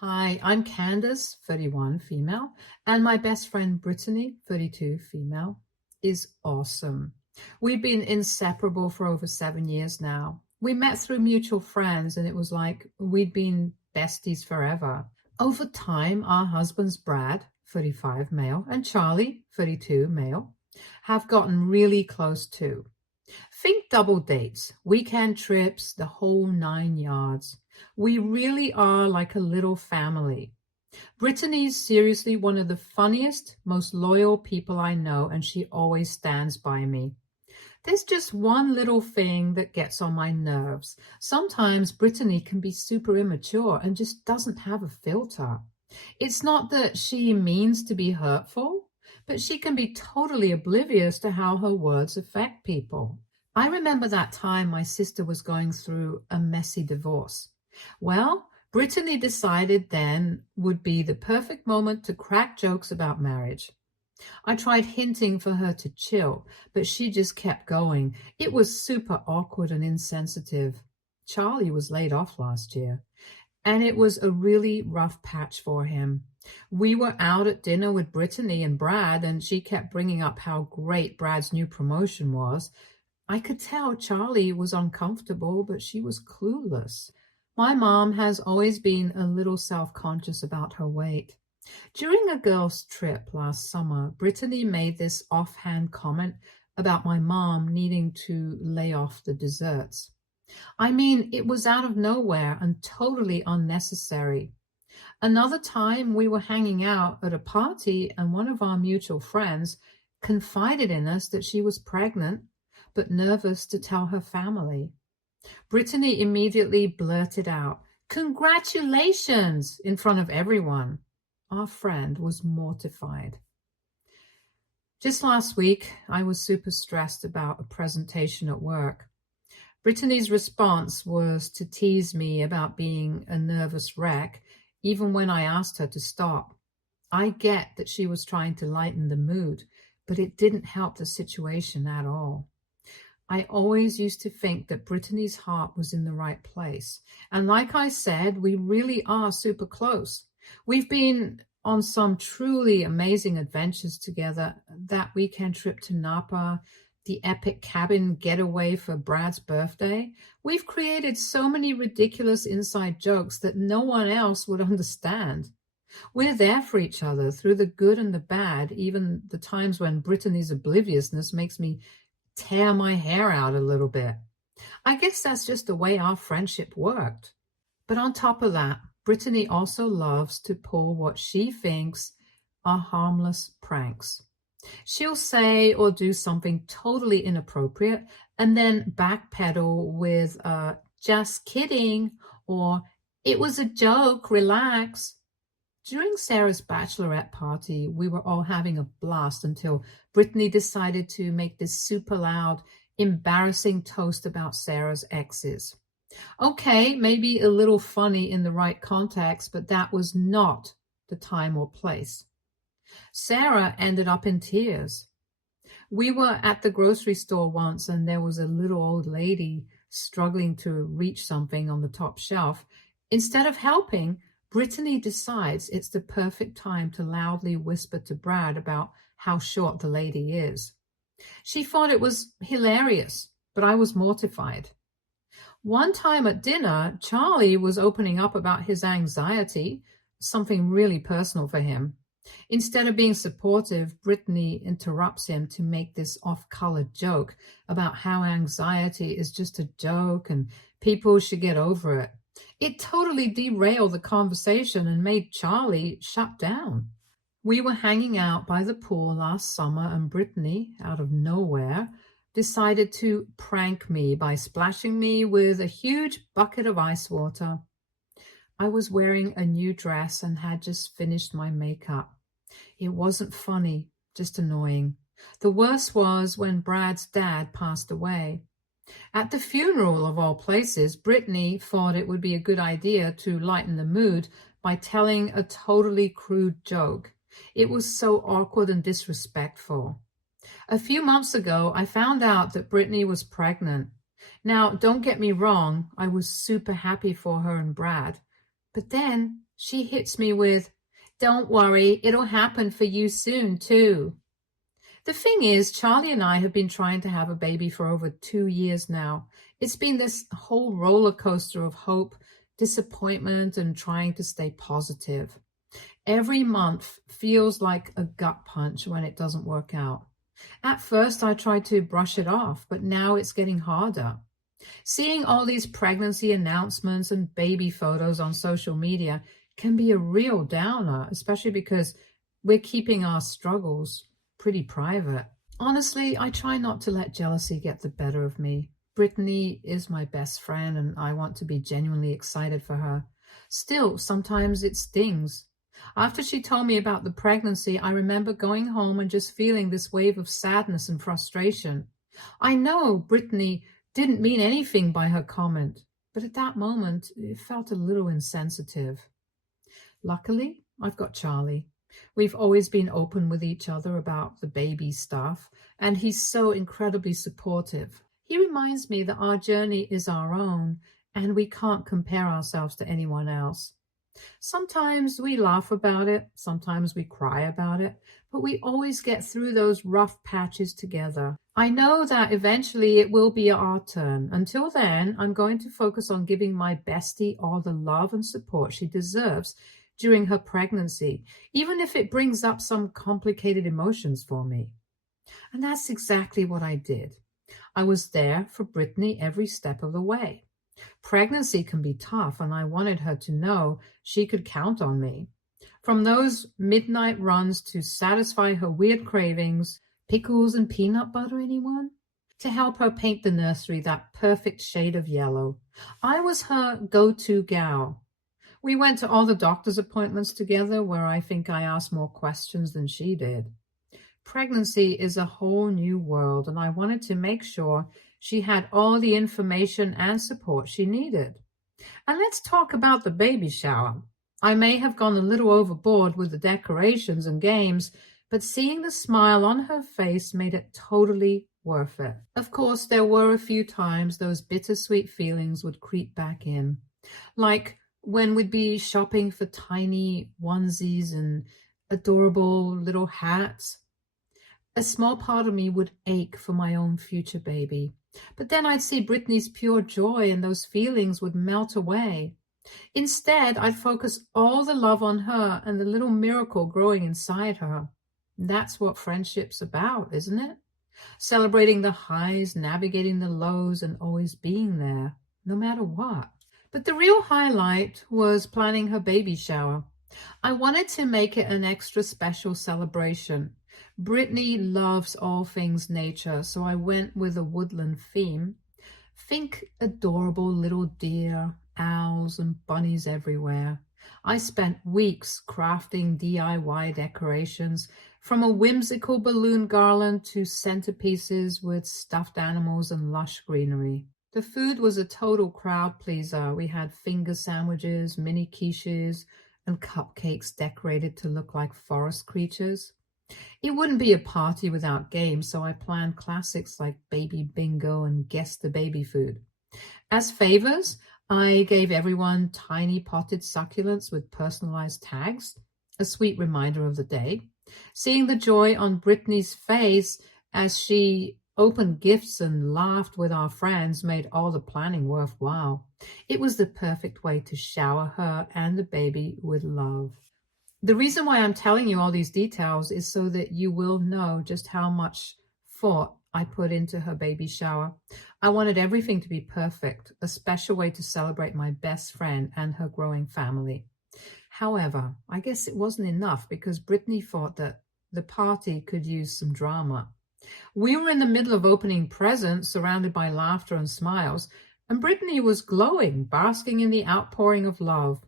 Hi, I'm Candace, 31, female, and my best friend Brittany, 32, female, is awesome. We've been inseparable for over 7 years now. We met through mutual friends, and it was like we'd been besties forever. Over time, our husbands, Brad, 35, male, and Charlie, 32, male, have gotten really close too. Think double dates, weekend trips, the whole 9 yards. We really are like a little family. Brittany's seriously one of the funniest, most loyal people I know, and she always stands by me. There's just one little thing that gets on my nerves. Sometimes Brittany can be super immature and just doesn't have a filter. It's not that she means to be hurtful, but she can be totally oblivious to how her words affect people. I remember that time my sister was going through a messy divorce. Well, Brittany decided then would be the perfect moment to crack jokes about marriage. I tried hinting for her to chill, but she just kept going. It was super awkward and insensitive. Charlie was laid off last year, and it was a really rough patch for him. We were out at dinner with Brittany and Brad, and she kept bringing up how great Brad's new promotion was. I could tell Charlie was uncomfortable, but she was clueless. My mom has always been a little self-conscious about her weight. During a girls' trip last summer, Brittany made this offhand comment about my mom needing to lay off the desserts. I mean, it was out of nowhere and totally unnecessary. Another time, we were hanging out at a party, and one of our mutual friends confided in us that she was pregnant but nervous to tell her family. Brittany immediately blurted out, "Congratulations!" in front of everyone. Our friend was mortified. Just last week, I was super stressed about a presentation at work. Brittany's response was to tease me about being a nervous wreck, even when I asked her to stop. I get that she was trying to lighten the mood, but it didn't help the situation at all. I always used to think that Brittany's heart was in the right place. And like I said, we really are super close. We've been on some truly amazing adventures together. That weekend trip to Napa, the epic cabin getaway for Brad's birthday. We've created so many ridiculous inside jokes that no one else would understand. We're there for each other through the good and the bad, even the times when Brittany's obliviousness makes me tear my hair out a little bit. I guess that's just the way our friendship worked. But on top of that, Brittany also loves to pull what she thinks are harmless pranks. She'll say or do something totally inappropriate and then backpedal with just kidding, or it was a joke, relax. During Sarah's bachelorette party, we were all having a blast until Brittany decided to make this super loud, embarrassing toast about Sarah's exes. Okay, maybe a little funny in the right context, but that was not the time or place. Sarah ended up in tears. We were at the grocery store once, and there was a little old lady struggling to reach something on the top shelf. Instead of helping, Brittany decides it's the perfect time to loudly whisper to Brad about how short the lady is. She thought it was hilarious, but I was mortified. One time at dinner, Charlie was opening up about his anxiety, something really personal for him. Instead of being supportive, Brittany interrupts him to make this off-color joke about how anxiety is just a joke and people should get over it. It totally derailed the conversation and made Charlie shut down. We were hanging out by the pool last summer, and Brittany, out of nowhere, decided to prank me by splashing me with a huge bucket of ice water. I was wearing a new dress and had just finished my makeup. It wasn't funny, just annoying. The worst was when Brad's dad passed away. At the funeral, of all places, Brittany thought it would be a good idea to lighten the mood by telling a totally crude joke. It was so awkward and disrespectful. A few months ago, I found out that Brittany was pregnant. Now, don't get me wrong, I was super happy for her and Brad. But then she hits me with, "Don't worry, it'll happen for you soon, too." The thing is, Charlie and I have been trying to have a baby for over 2 years now. It's been this whole roller coaster of hope, disappointment, and trying to stay positive. Every month feels like a gut punch when it doesn't work out. At first, I tried to brush it off, but now it's getting harder. Seeing all these pregnancy announcements and baby photos on social media can be a real downer, especially because we're keeping our struggles pretty private. Honestly, I try not to let jealousy get the better of me. Brittany is my best friend and I want to be genuinely excited for her. Still, sometimes it stings. After she told me about the pregnancy, I remember going home and just feeling this wave of sadness and frustration. I know Brittany didn't mean anything by her comment, but at that moment, it felt a little insensitive. Luckily, I've got Charlie. We've always been open with each other about the baby stuff, and he's so incredibly supportive. He reminds me that our journey is our own, and we can't compare ourselves to anyone else. Sometimes we laugh about it, sometimes we cry about it, but we always get through those rough patches together. I know that eventually it will be our turn. Until then, I'm going to focus on giving my bestie all the love and support she deserves during her pregnancy, even if it brings up some complicated emotions for me. And that's exactly what I did. I was there for Brittany every step of the way. Pregnancy can be tough, and I wanted her to know she could count on me. From those midnight runs to satisfy her weird cravings, pickles and peanut butter, anyone? To help her paint the nursery that perfect shade of yellow. I was her go-to gal. We went to all the doctor's appointments together where I think I asked more questions than she did. Pregnancy is a whole new world, and I wanted to make sure she had all the information and support she needed. And let's talk about the baby shower. I may have gone a little overboard with the decorations and games, but seeing the smile on her face made it totally worth it. Of course, there were a few times those bittersweet feelings would creep back in, like when we'd be shopping for tiny onesies and adorable little hats. A small part of me would ache for my own future baby. But then I'd see Brittany's pure joy and those feelings would melt away. Instead, I'd focus all the love on her and the little miracle growing inside her. That's what friendship's about, isn't it? Celebrating the highs, navigating the lows, and always being there, no matter what. But the real highlight was planning her baby shower. I wanted to make it an extra special celebration. Brittany loves all things nature, so I went with a woodland theme. Think adorable little deer, owls, and bunnies everywhere. I spent weeks crafting DIY decorations, from a whimsical balloon garland to centerpieces with stuffed animals and lush greenery. The food was a total crowd pleaser. We had finger sandwiches, mini quiches, and cupcakes decorated to look like forest creatures. It wouldn't be a party without games, so I planned classics like Baby Bingo and Guess the Baby Food. As favors, I gave everyone tiny potted succulents with personalized tags, a sweet reminder of the day. Seeing the joy on Brittany's face as she opened gifts and laughed with our friends made all the planning worthwhile. It was the perfect way to shower her and the baby with love. The reason why I'm telling you all these details is so that you will know just how much thought I put into her baby shower. I wanted everything to be perfect, a special way to celebrate my best friend and her growing family. However, I guess it wasn't enough because Brittany thought that the party could use some drama. We were in the middle of opening presents, surrounded by laughter and smiles, and Brittany was glowing, basking in the outpouring of love.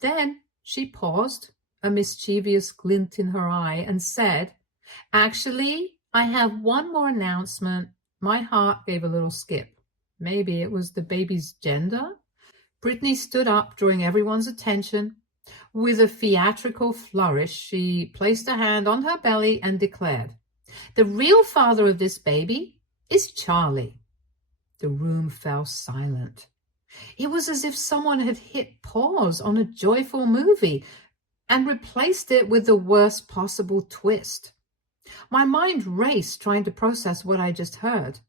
Then she paused, a mischievous glint in her eye, and said, "Actually, I have one more announcement." My heart gave a little skip. Maybe it was the baby's gender? Brittany stood up, drawing everyone's attention. With a theatrical flourish, she placed a hand on her belly and declared, "The real father of this baby is Charlie." The room fell silent. It was as if someone had hit pause on a joyful movie and replaced it with the worst possible twist. My mind raced trying to process what I just heard.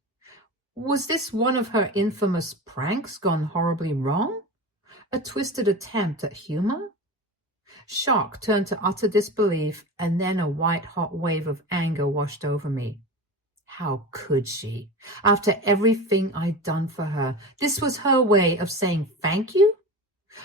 Was this one of her infamous pranks gone horribly wrong? A twisted attempt at humor? Shock turned to utter disbelief, and then a white-hot wave of anger washed over me. How could she? After everything I'd done for her, this was her way of saying thank you?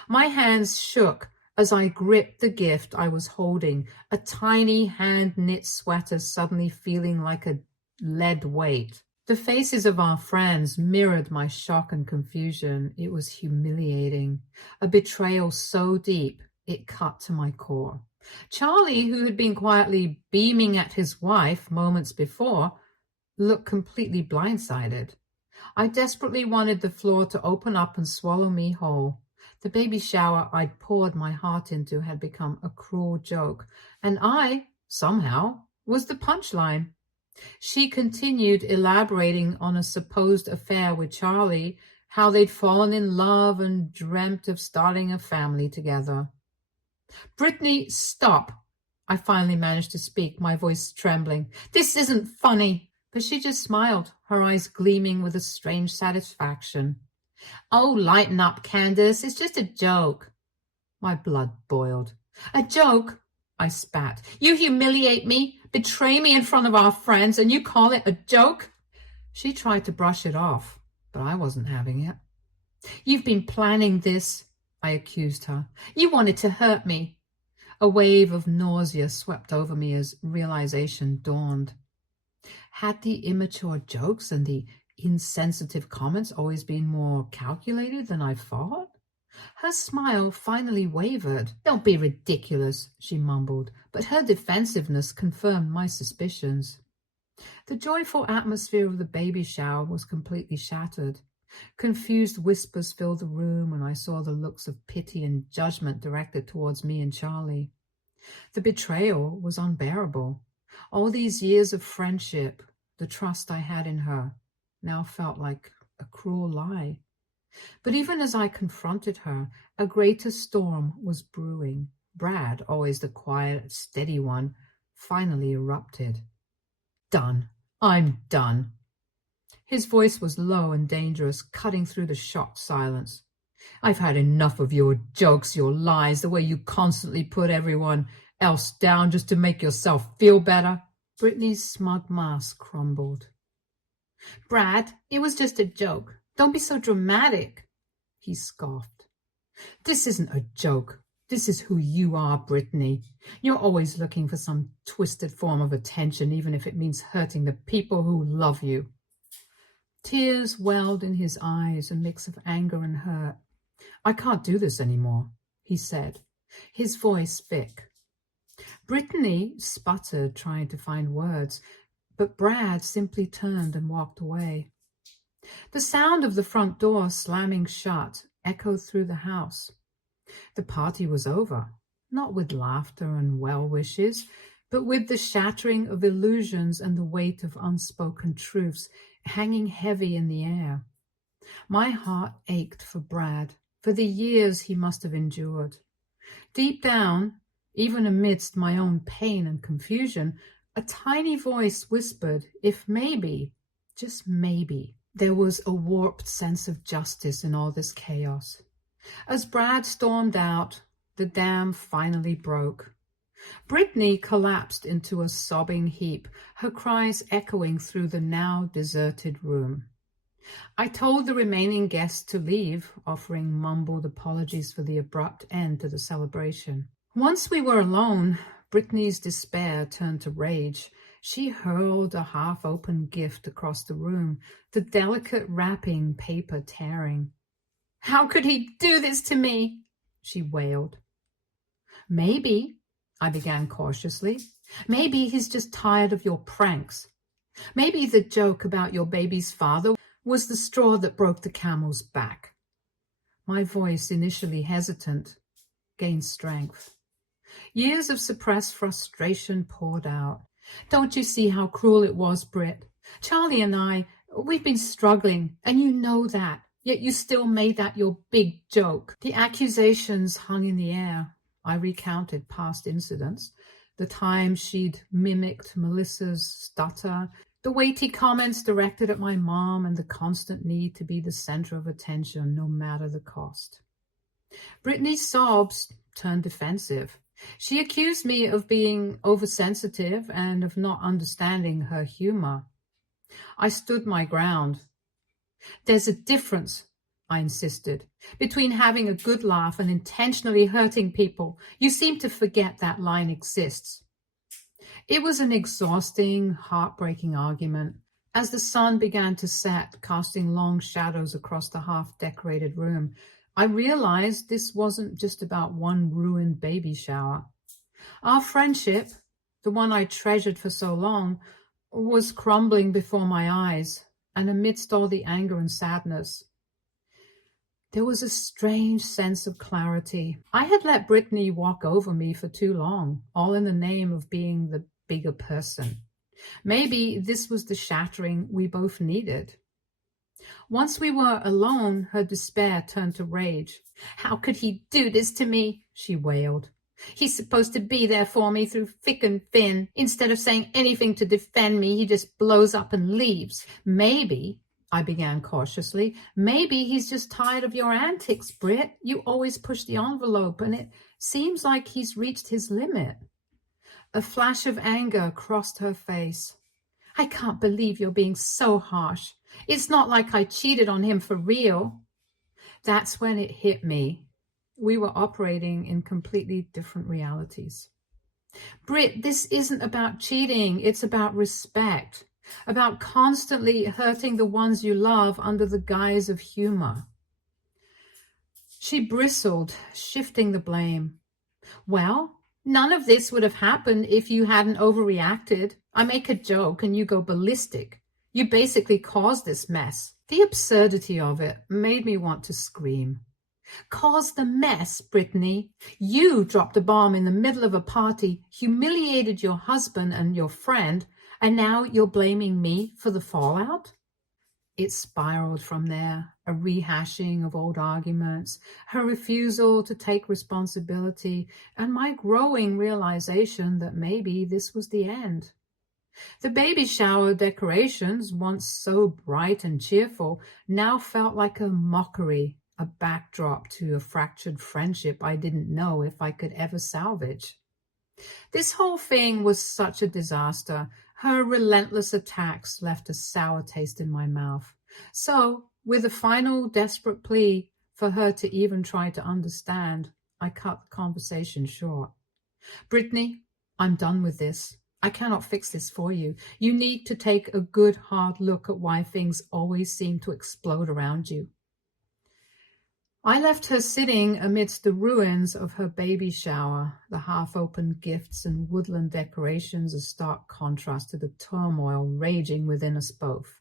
My hands shook as I gripped the gift I was holding, a tiny hand-knit sweater suddenly feeling like a lead weight. The faces of our friends mirrored my shock and confusion. It was humiliating, a betrayal so deep it cut to my core. Charlie, who had been quietly beaming at his wife moments before, looked completely blindsided. I desperately wanted the floor to open up and swallow me whole. The baby shower I'd poured my heart into had become a cruel joke, and I, somehow, was the punchline. She continued elaborating on a supposed affair with Charlie, how they'd fallen in love and dreamt of starting a family together. Brittany, stop! I finally managed to speak, my voice trembling. This isn't funny. But she just smiled, her eyes gleaming with a strange satisfaction. Oh, lighten up, Candace. It's just a joke. My blood boiled. A joke? I spat. You humiliate me, betray me in front of our friends, and you call it a joke? She tried to brush it off, but I wasn't having it. You've been planning this, I accused her. You wanted to hurt me. A wave of nausea swept over me as realization dawned. Had the immature jokes and the insensitive comments always been more calculated than I thought? Her smile finally wavered. Don't be ridiculous, she mumbled, but her defensiveness confirmed my suspicions. The joyful atmosphere of the baby shower was completely shattered. Confused whispers filled the room, and I saw the looks of pity and judgment directed towards me and Charlie. The betrayal was unbearable. All these years of friendship, the trust I had in her, now felt like a cruel lie. But even as I confronted her, a greater storm was brewing. Brad, always the quiet, steady one, finally erupted. Done. I'm done. His voice was low and dangerous, cutting through the shocked silence. I've had enough of your jokes, your lies, the way you constantly put everyone else down just to make yourself feel better. Brittany's smug mask crumbled. Brad, it was just a joke. Don't be so dramatic, he scoffed. This isn't a joke. This is who you are, Brittany. You're always looking for some twisted form of attention, even if it means hurting the people who love you. Tears welled in his eyes, a mix of anger and hurt. I can't do this anymore, he said, his voice thick. Brittany sputtered, trying to find words, but Brad simply turned and walked away. The sound of the front door slamming shut echoed through the house. The party was over, not with laughter and well wishes, but with the shattering of illusions and the weight of unspoken truths hanging heavy in the air. My heart ached for Brad, for the years he must have endured. Deep down, even amidst my own pain and confusion, a tiny voice whispered if maybe, just maybe, there was a warped sense of justice in all this chaos. As Brad stormed out, the dam finally broke. Brittany collapsed into a sobbing heap, her cries echoing through the now deserted room. I told the remaining guests to leave, offering mumbled apologies for the abrupt end to the celebration. Once we were alone, Brittany's despair turned to rage. She hurled a half-open gift across the room, the delicate wrapping paper tearing. How could he do this to me? She wailed. Maybe, I began cautiously, maybe he's just tired of your pranks. Maybe the joke about your baby's father was the straw that broke the camel's back. My voice, initially hesitant, gained strength. Years of suppressed frustration poured out. Don't you see how cruel it was, Britt? Charlie and I, we've been struggling, and you know that. Yet you still made that your big joke. The accusations hung in the air. I recounted past incidents, the time she'd mimicked Melissa's stutter, the weighty comments directed at my mom, and the constant need to be the center of attention no matter the cost. Brittany's sobs turned defensive. She accused me of being oversensitive and of not understanding her humor. I stood my ground. There's a difference, I insisted, between having a good laugh and intentionally hurting people. You seem to forget that line exists. It was an exhausting, heartbreaking argument. As the sun began to set, casting long shadows across the half-decorated room, I realized this wasn't just about one ruined baby shower. Our friendship, the one I treasured for so long, was crumbling before my eyes, and amidst all the anger and sadness, there was a strange sense of clarity. I had let Brittany walk over me for too long, all in the name of being the bigger person. Maybe this was the shattering we both needed. Once we were alone, her despair turned to rage. "How could he do this to me?" she wailed. "He's supposed to be there for me through thick and thin. Instead of saying anything to defend me, he just blows up and leaves. Maybe," I began cautiously, "maybe he's just tired of your antics, Britt. You always push the envelope, and it seems like he's reached his limit." A flash of anger crossed her face. "I can't believe you're being so harsh. It's not like I cheated on him for real." That's when it hit me. We were operating in completely different realities. "Britt, this isn't about cheating. It's about respect, about constantly hurting the ones you love under the guise of humor." She bristled, shifting the blame. "Well, none of this would have happened if you hadn't overreacted. I make a joke and you go ballistic. You basically caused this mess." The absurdity of it made me want to scream. "Caused the mess, Brittany? You dropped a bomb in the middle of a party, humiliated your husband and your friend, and now you're blaming me for the fallout?" It spiraled from there, a rehashing of old arguments, her refusal to take responsibility, and my growing realization that maybe this was the end. The baby shower decorations, once so bright and cheerful, now felt like a mockery, a backdrop to a fractured friendship I didn't know if I could ever salvage. This whole thing was such a disaster. Her relentless attacks left a sour taste in my mouth. So, with a final desperate plea for her to even try to understand, I cut the conversation short. "Brittany, I'm done with this. I cannot fix this for you. You need to take a good hard look at why things always seem to explode around you." I left her sitting amidst the ruins of her baby shower, the half-opened gifts and woodland decorations, a stark contrast to the turmoil raging within us both.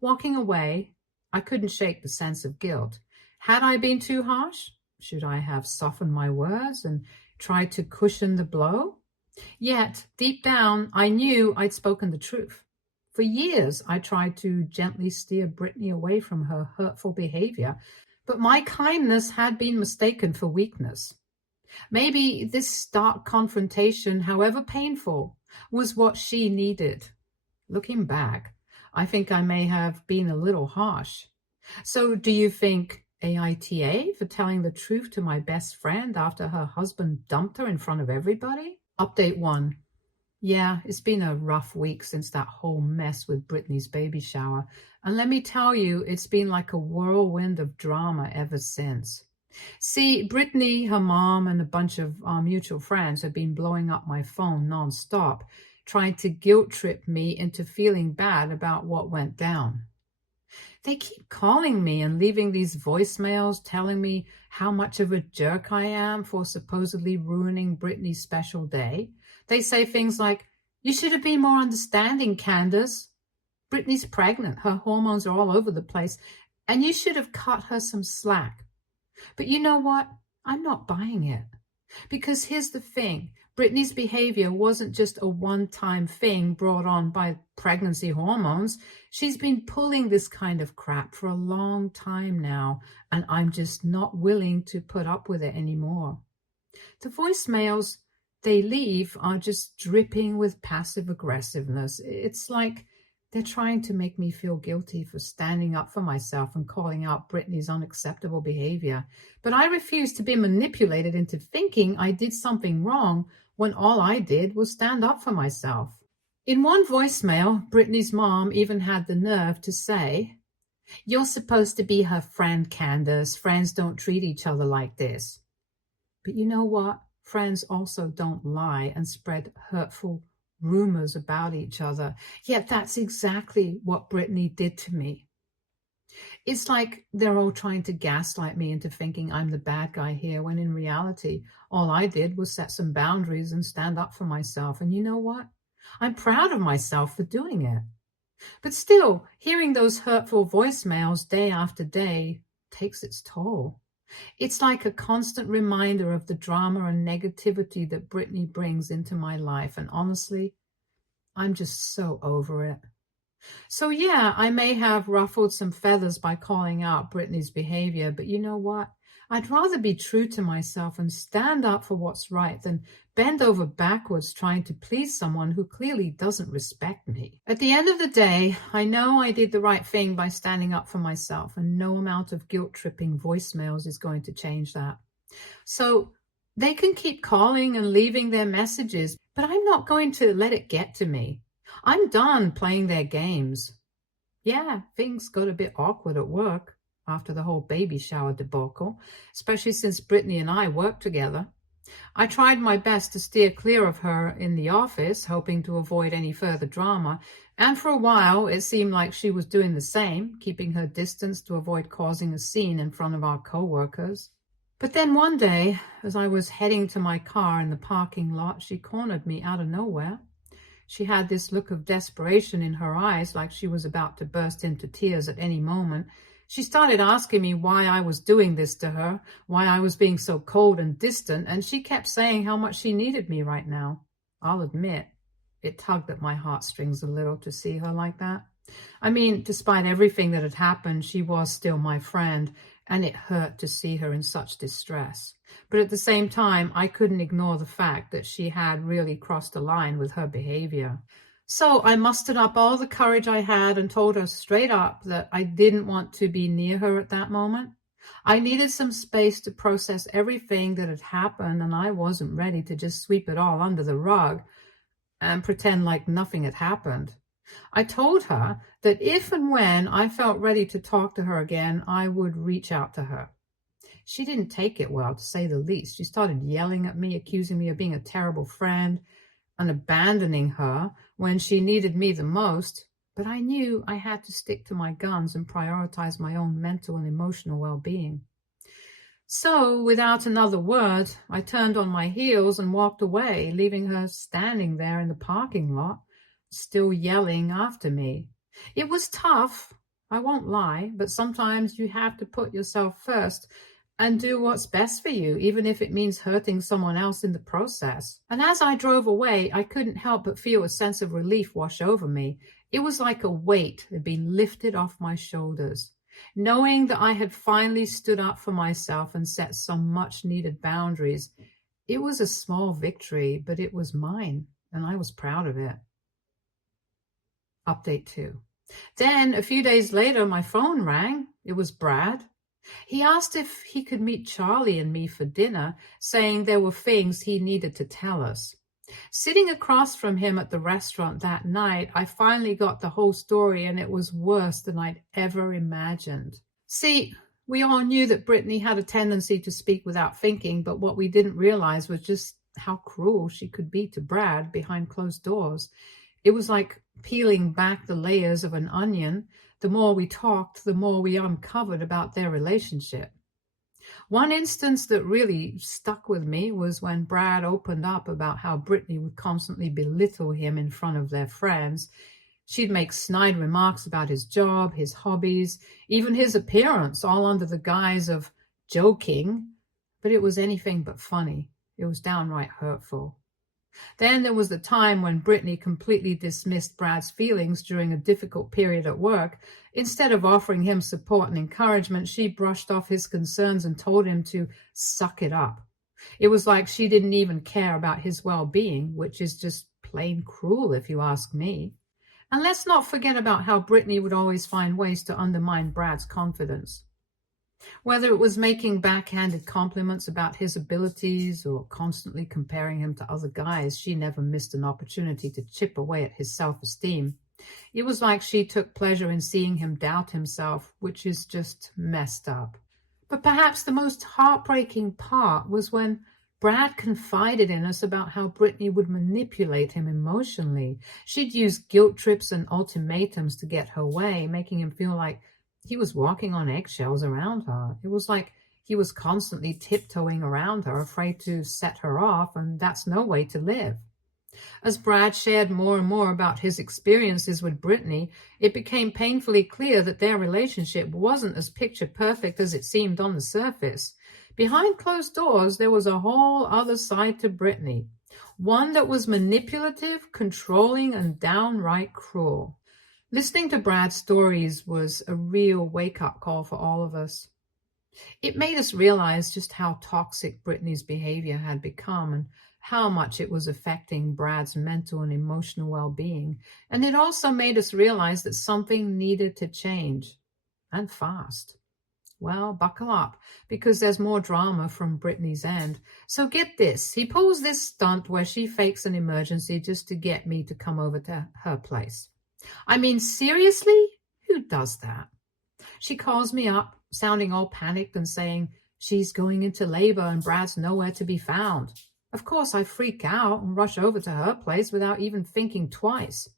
Walking away, I couldn't shake the sense of guilt. Had I been too harsh? Should I have softened my words and tried to cushion the blow? Yet, deep down, I knew I'd spoken the truth. For years, I tried to gently steer Brittany away from her hurtful behavior, but my kindness had been mistaken for weakness. Maybe this stark confrontation, however painful, was what she needed. Looking back, I think I may have been a little harsh. So do you think AITA for telling the truth to my best friend after her husband dumped her in front of everybody? Update 1. Yeah, it's been a rough week since that whole mess with Brittany's baby shower. And let me tell you, it's been like a whirlwind of drama ever since. See, Brittany, her mom, and a bunch of our mutual friends have been blowing up my phone nonstop, trying to guilt trip me into feeling bad about what went down. They keep calling me and leaving these voicemails telling me how much of a jerk I am for supposedly ruining Brittany's special day. They say things like, "You should have been more understanding, Candace. Brittany's pregnant, her hormones are all over the place, and you should have cut her some slack." But you know what? I'm not buying it. Because here's the thing, Britney's behavior wasn't just a one-time thing brought on by pregnancy hormones. She's been pulling this kind of crap for a long time now, and I'm just not willing to put up with it anymore. The voicemails they leave are just dripping with passive aggressiveness. It's like they're trying to make me feel guilty for standing up for myself and calling out Britney's unacceptable behavior. But I refuse to be manipulated into thinking I did something wrong when all I did was stand up for myself. In one voicemail, Britney's mom even had the nerve to say, "You're supposed to be her friend, Candace. Friends don't treat each other like this." But you know what? Friends also don't lie and spread hurtful rumors about each other. Yet that's exactly what Britney did to me. It's like they're all trying to gaslight me into thinking I'm the bad guy here, when in reality, all I did was set some boundaries and stand up for myself. And you know what? I'm proud of myself for doing it. But still, hearing those hurtful voicemails day after day takes its toll. It's like a constant reminder of the drama and negativity that Britney brings into my life. And honestly, I'm just so over it. So yeah, I may have ruffled some feathers by calling out Britney's behavior, but you know what? I'd rather be true to myself and stand up for what's right than bend over backwards trying to please someone who clearly doesn't respect me. At the end of the day, I know I did the right thing by standing up for myself, and no amount of guilt-tripping voicemails is going to change that. So they can keep calling and leaving their messages, but I'm not going to let it get to me. I'm done playing their games. Yeah, things got a bit awkward at work after the whole baby shower debacle, especially since Britney and I worked together. I tried my best to steer clear of her in the office, hoping to avoid any further drama, and for a while it seemed like she was doing the same, keeping her distance to avoid causing a scene in front of our co-workers. But then one day, as I was heading to my car in the parking lot, she cornered me out of nowhere. She had this look of desperation in her eyes, like she was about to burst into tears at any moment. She started asking me why I was doing this to her, why I was being so cold and distant, and she kept saying how much she needed me right now. I'll admit, it tugged at my heartstrings a little to see her like that. I mean, despite everything that had happened, she was still my friend, and it hurt to see her in such distress. But at the same time, I couldn't ignore the fact that she had really crossed a line with her behavior. So I mustered up all the courage I had and told her straight up that I didn't want to be near her at that moment. I needed some space to process everything that had happened, and I wasn't ready to just sweep it all under the rug and pretend like nothing had happened. I told her that if and when I felt ready to talk to her again, I would reach out to her. She didn't take it well, to say the least. She started yelling at me, accusing me of being a terrible friend and abandoning her when she needed me the most. But I knew I had to stick to my guns and prioritize my own mental and emotional well-being. So, without another word, I turned on my heels and walked away, leaving her standing there in the parking lot, still yelling after me. It was tough, I won't lie, but sometimes you have to put yourself first and do what's best for you, even if it means hurting someone else in the process. And as I drove away, I couldn't help but feel a sense of relief wash over me. It was like a weight had been lifted off my shoulders. Knowing that I had finally stood up for myself and set some much-needed boundaries, it was a small victory, but it was mine, and I was proud of it. Update 2. Then, a few days later, my phone rang. It was Brad. He asked if he could meet Charlie and me for dinner, saying there were things he needed to tell us. Sitting across from him at the restaurant that night, I finally got the whole story, and it was worse than I'd ever imagined. See, we all knew that Britney had a tendency to speak without thinking, but what we didn't realize was just how cruel she could be to Brad behind closed doors. It was like peeling back the layers of an onion. The more we talked, the more we uncovered about their relationship. One instance that really stuck with me was when Brad opened up about how Britney would constantly belittle him in front of their friends. She'd make snide remarks about his job, his hobbies, even his appearance, all under the guise of joking, but it was anything but funny. It was downright hurtful. Then there was the time when Brittany completely dismissed Brad's feelings during a difficult period at work. Instead of offering him support and encouragement, she brushed off his concerns and told him to suck it up. It was like she didn't even care about his well-being, which is just plain cruel if you ask me. And let's not forget about how Brittany would always find ways to undermine Brad's confidence. Whether it was making backhanded compliments about his abilities or constantly comparing him to other guys, she never missed an opportunity to chip away at his self-esteem. It was like she took pleasure in seeing him doubt himself, which is just messed up. But perhaps the most heartbreaking part was when Brad confided in us about how Brittany would manipulate him emotionally. She'd use guilt trips and ultimatums to get her way, making him feel like he was walking on eggshells around her. It was like he was constantly tiptoeing around her, afraid to set her off, and that's no way to live. As Brad shared more and more about his experiences with Brittany, it became painfully clear that their relationship wasn't as picture perfect as it seemed on the surface. Behind closed doors, there was a whole other side to Brittany, one that was manipulative, controlling, and downright cruel. Listening to Brad's stories was a real wake-up call for all of us. It made us realize just how toxic Brittany's behavior had become and how much it was affecting Brad's mental and emotional well-being. And it also made us realize that something needed to change, and fast. Well, buckle up, because there's more drama from Brittany's end. So get this, he pulls this stunt where she fakes an emergency just to get me to come over to her place. I mean, seriously? Who does that? She calls me up, sounding all panicked and saying she's going into labor and Brad's nowhere to be found. Of course, I freak out and rush over to her place without even thinking twice.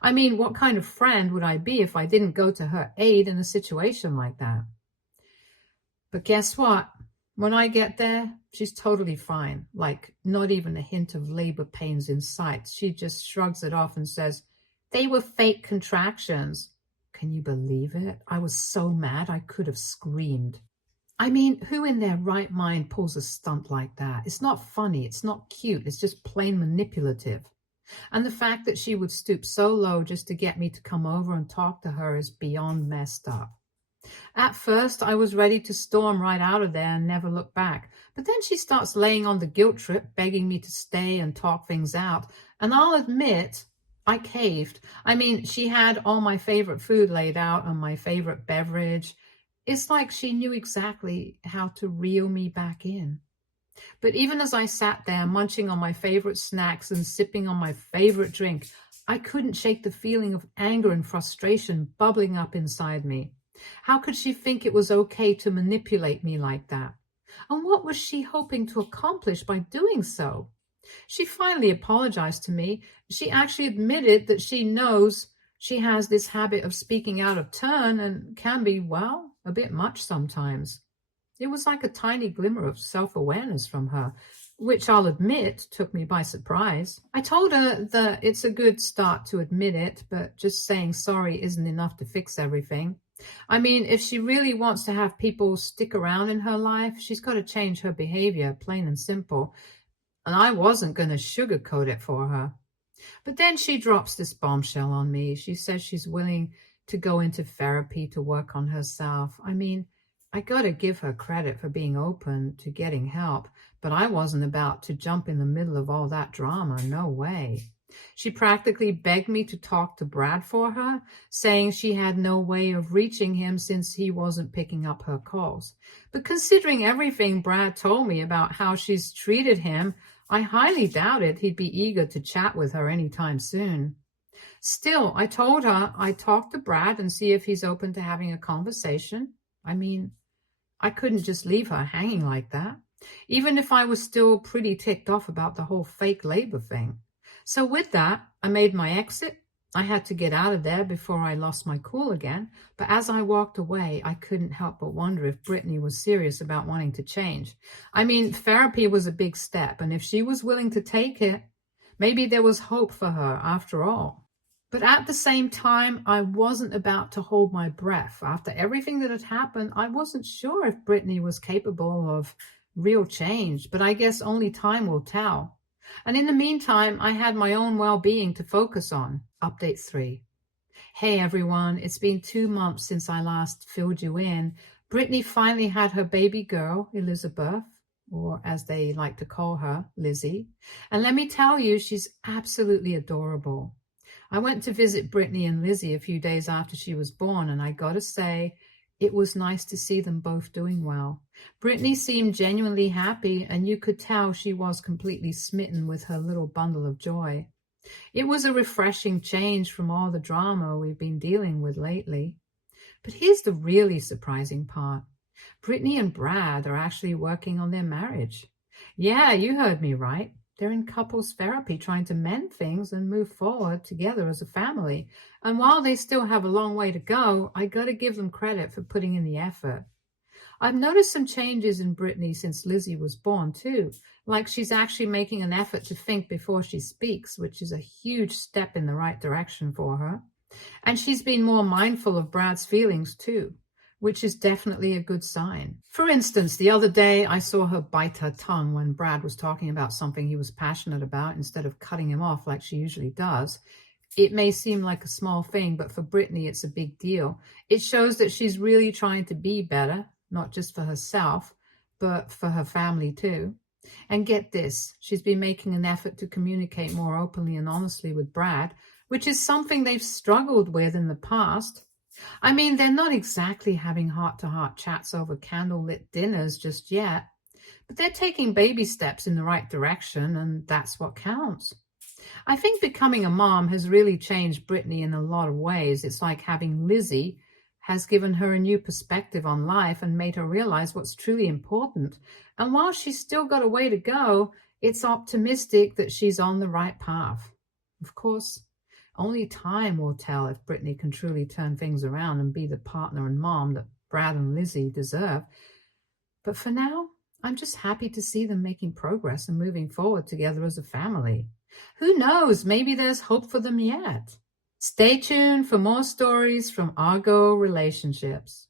I mean, what kind of friend would I be if I didn't go to her aid in a situation like that? But guess what? When I get there, she's totally fine, like not even a hint of labor pains in sight. She just shrugs it off and says, "They were fake contractions." Can you believe it? I was so mad I could have screamed. I mean, who in their right mind pulls a stunt like that? It's not funny, it's not cute, it's just plain manipulative. And the fact that she would stoop so low just to get me to come over and talk to her is beyond messed up. At first, I was ready to storm right out of there and never look back. But then she starts laying on the guilt trip, begging me to stay and talk things out. And I'll admit, I caved. I mean, she had all my favorite food laid out and my favorite beverage. It's like she knew exactly how to reel me back in. But even as I sat there munching on my favorite snacks and sipping on my favorite drink, I couldn't shake the feeling of anger and frustration bubbling up inside me. How could she think it was okay to manipulate me like that? And what was she hoping to accomplish by doing so? She finally apologized to me. She actually admitted that she knows she has this habit of speaking out of turn and can be, well, a bit much sometimes. It was like a tiny glimmer of self-awareness from her, which I'll admit took me by surprise. I told her that it's a good start to admit it, but just saying sorry isn't enough to fix everything. I mean, if she really wants to have people stick around in her life, she's got to change her behavior, plain and simple. And I wasn't going to sugarcoat it for her. But then she drops this bombshell on me. She says she's willing to go into therapy to work on herself. I mean, I got to give her credit for being open to getting help, but I wasn't about to jump in the middle of all that drama. No way. She practically begged me to talk to Brad for her, saying she had no way of reaching him since he wasn't picking up her calls. But considering everything Brad told me about how she's treated him, I highly doubted he'd be eager to chat with her anytime soon. Still, I told her I'd talk to Brad and see if he's open to having a conversation. I mean, I couldn't just leave her hanging like that, even if I was still pretty ticked off about the whole fake labor thing. So with that, I made my exit. I had to get out of there before I lost my cool again. But as I walked away, I couldn't help but wonder if Brittany was serious about wanting to change. I mean, therapy was a big step, and if she was willing to take it, maybe there was hope for her after all. But at the same time, I wasn't about to hold my breath. After everything that had happened, I wasn't sure if Brittany was capable of real change, but I guess only time will tell. And in the meantime, I had my own well-being to focus on. Update 3. Hey everyone, it's been 2 months since I last filled you in. Brittany finally had her baby girl, Elizabeth, or as they like to call her, Lizzie. And let me tell you, she's absolutely adorable. I went to visit Brittany and Lizzie a few days after she was born, and I gotta say, it was nice to see them both doing well. Brittany seemed genuinely happy, and you could tell she was completely smitten with her little bundle of joy. It was a refreshing change from all the drama we've been dealing with lately. But here's the really surprising part. Brittany and Brad are actually working on their marriage. Yeah, you heard me right. They're in couples therapy trying to mend things and move forward together as a family. And while they still have a long way to go, I gotta give them credit for putting in the effort. I've noticed some changes in Brittany since Lizzie was born too, like she's actually making an effort to think before she speaks, which is a huge step in the right direction for her. And she's been more mindful of Brad's feelings too, which is definitely a good sign. For instance, the other day I saw her bite her tongue when Brad was talking about something he was passionate about instead of cutting him off like she usually does. It may seem like a small thing, but for Brittany it's a big deal. It shows that she's really trying to be better, not just for herself, but for her family too. And get this, she's been making an effort to communicate more openly and honestly with Brad, which is something they've struggled with in the past. I mean, they're not exactly having heart-to-heart chats over candlelit dinners just yet, but they're taking baby steps in the right direction, and that's what counts. I think becoming a mom has really changed Brittany in a lot of ways. It's like having Lizzie has given her a new perspective on life and made her realize what's truly important. And while she's still got a way to go, it's optimistic that she's on the right path. Of course, only time will tell if Brittany can truly turn things around and be the partner and mom that Brad and Lizzie deserve. But for now, I'm just happy to see them making progress and moving forward together as a family. Who knows, maybe there's hope for them yet. Stay tuned for more stories from Argo Relationships.